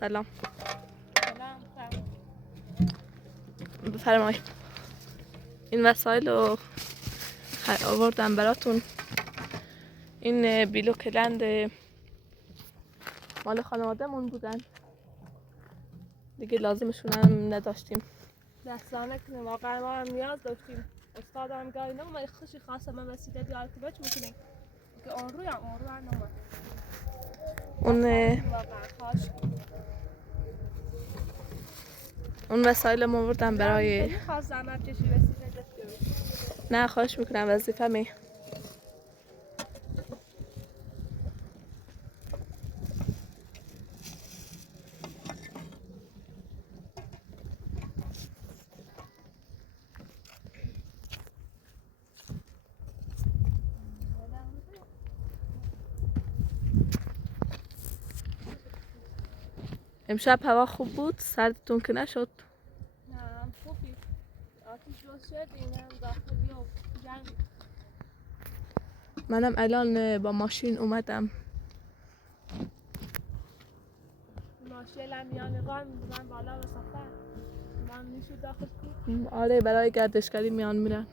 سلام. سلام. بفرمایید. این وسایل رو آوردم براتون. این بیلو کلند مال خانواده‌مون بودن دیگه، لازمشون هم نداشتیم. دستانه کنیم واقعا ما هم نیاز داشتیم. استادم گاهی نمو خوشی خاصه من وسیله دیارت بچ میکنیم که اون روی نمو اون وسایل ما آوردم برای خاص زحمت کشی وسیله داشتیم. نه خواهش میکنم، وظیفه می. امشب هوا خوب بود، سردتون که نشد؟ نه خوبی. آتیش روز شد اینم داخلی و جنگ. منم الان با ماشین اومدم. ماشین میان راه میبرن بالا و سفر. من میشو داخل کو. آره برای گردشگری میان میرن.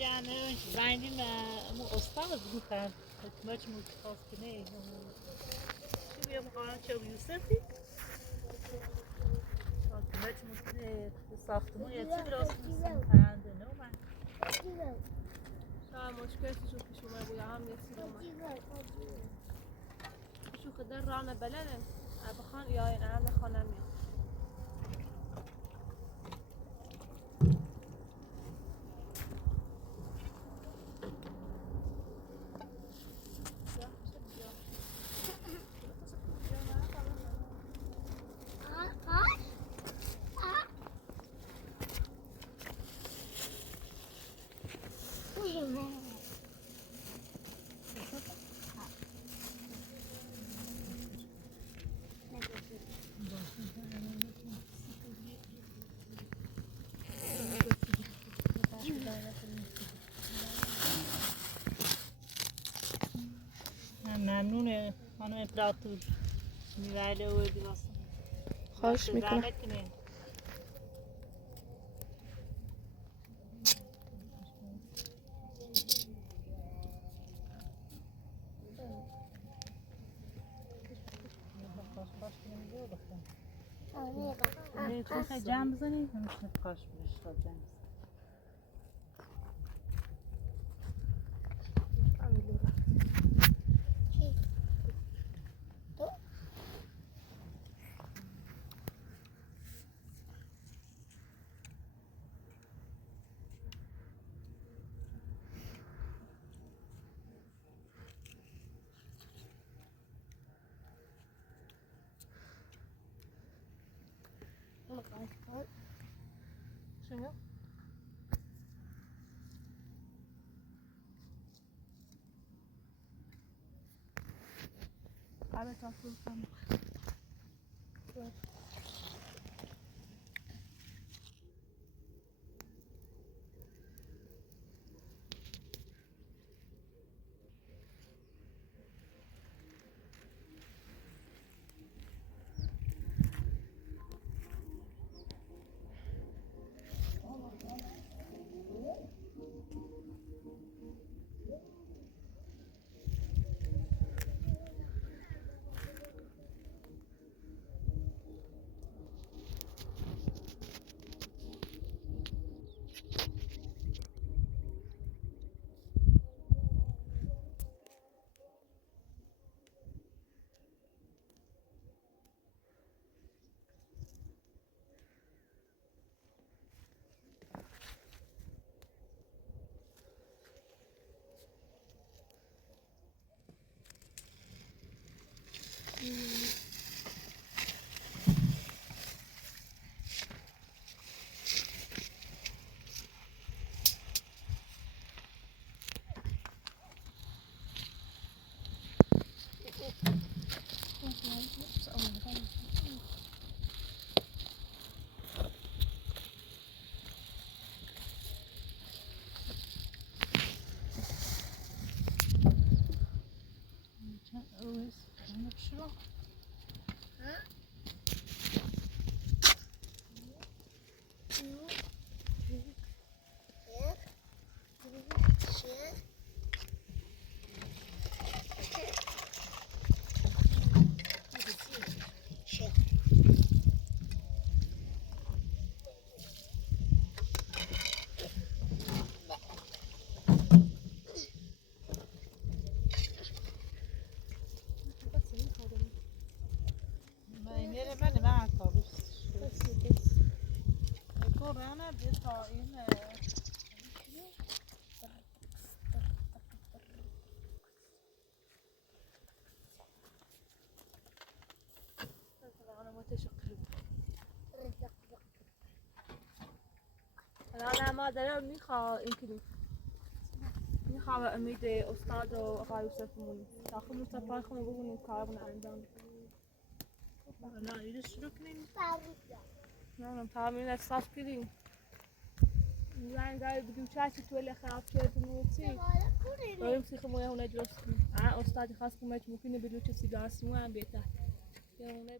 Yani zengin ama ustaz bu kadar maç mutfak ne? Şu bir mukaran çok Yusuf'i. Maç mutfak ساختمون یه راست میسن پرنده نه من. شاید مشکلش شو پیش اومد یا هم یه چیز اومد. شو خدر رانه بلنه. بخوان یا این هم نخوانم یا. ممنونه خانم امپراتور میوهله و دیواسه خواهش میکنم. چون جمع بزنید همیشه کاش بشه تا جمع شنو؟ قبل تاکل کنم. الان مادرم میخوام امید استاد و آقای یوسفمون تا خود مصطفی خونه ببینیم کارمون انجام نه اینو شروع کنیم. نه تمرین احساس کردیم زنگ بگیم چه توی خراب کردیم و چی بریم سیخمون یه هونه درست کنیم استادی خواست که ممکنه بلوچ سیگارسیمون هم بهتر یه هونه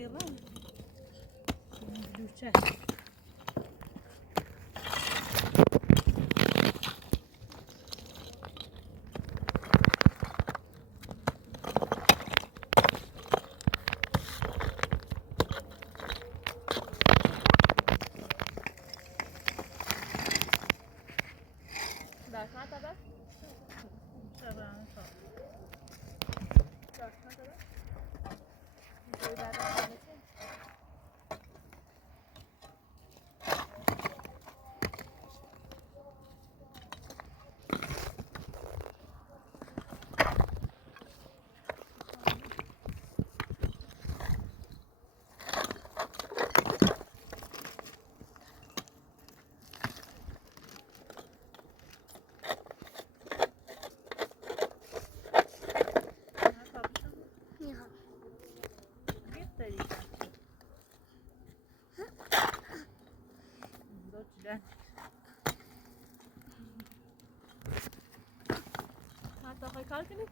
yılan. Büyüyecek. Dersine kadar. Şabanı sağ. Dersine kadar. Videoyu derden anlatayım. Hatta kalkın.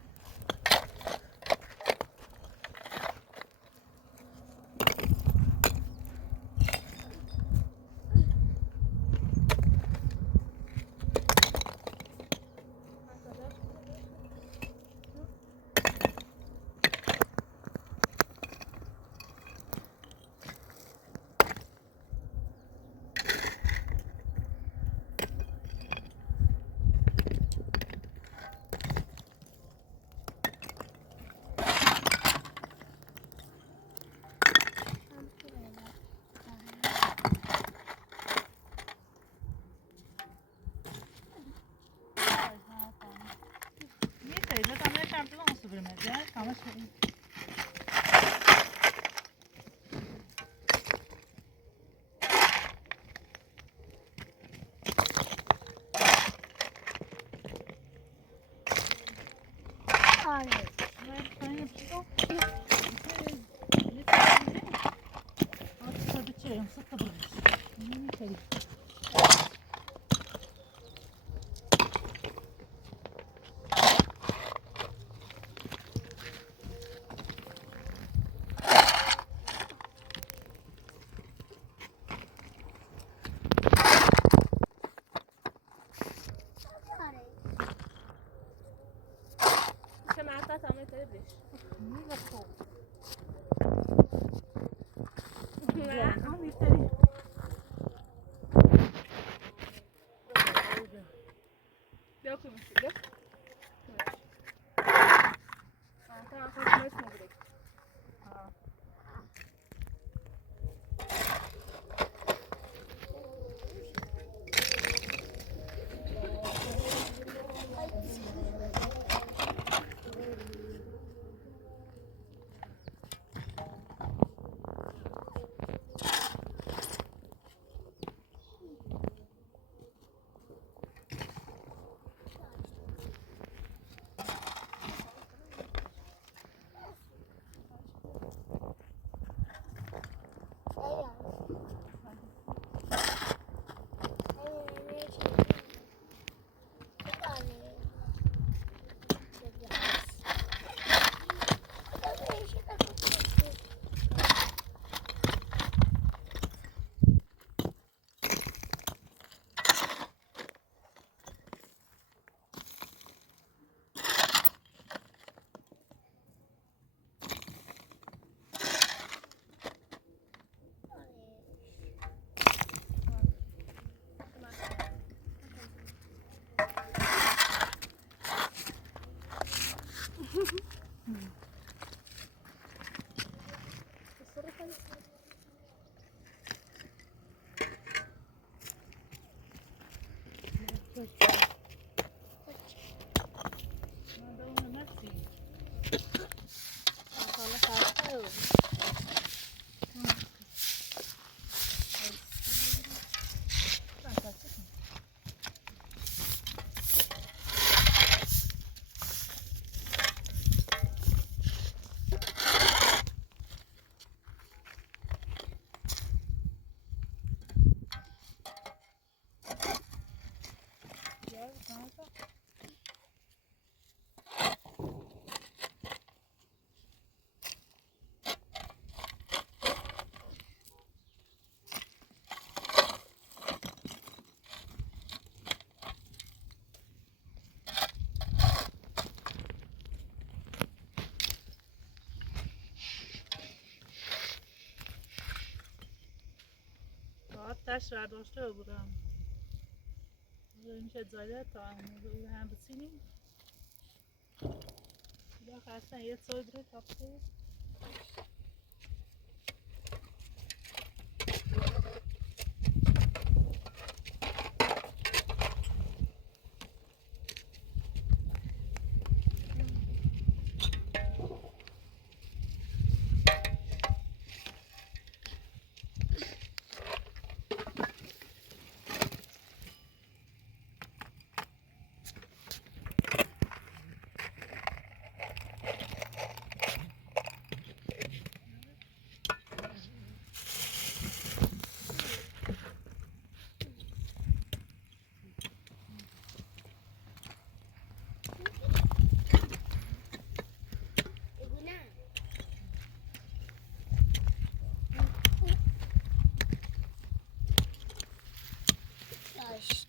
سمعتها تعمل تلبش تاش را داشته بودم میشه زایده تا هم بسینیم یا خواستن یه سوی بره تاپته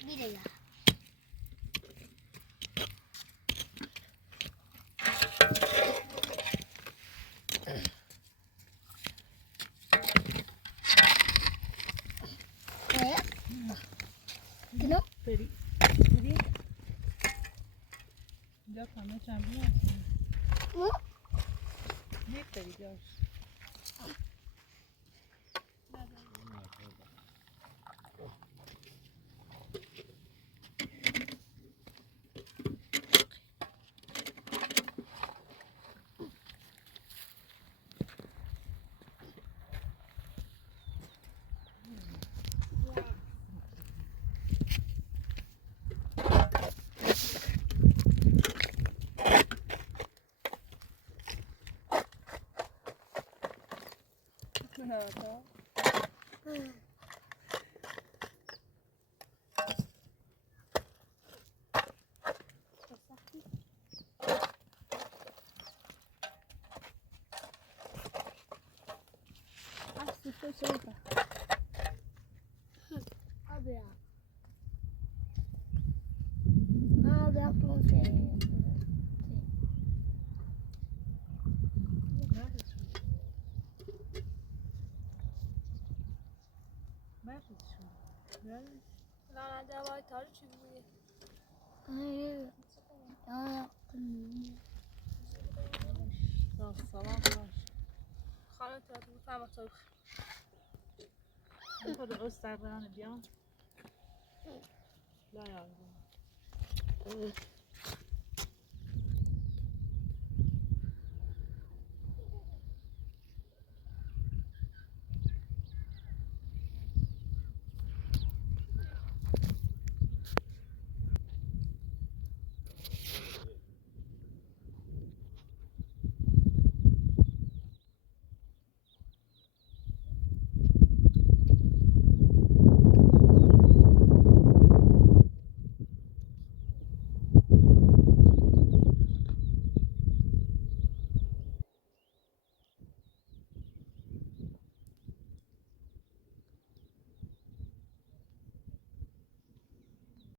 Mira ya. ¿No? بری اینجا کامه چند بیاد یک بری جاش لا ده باید تاری چی بوده سلام باش خانه تو بود فهم اختار خود استقران بیان لا یارم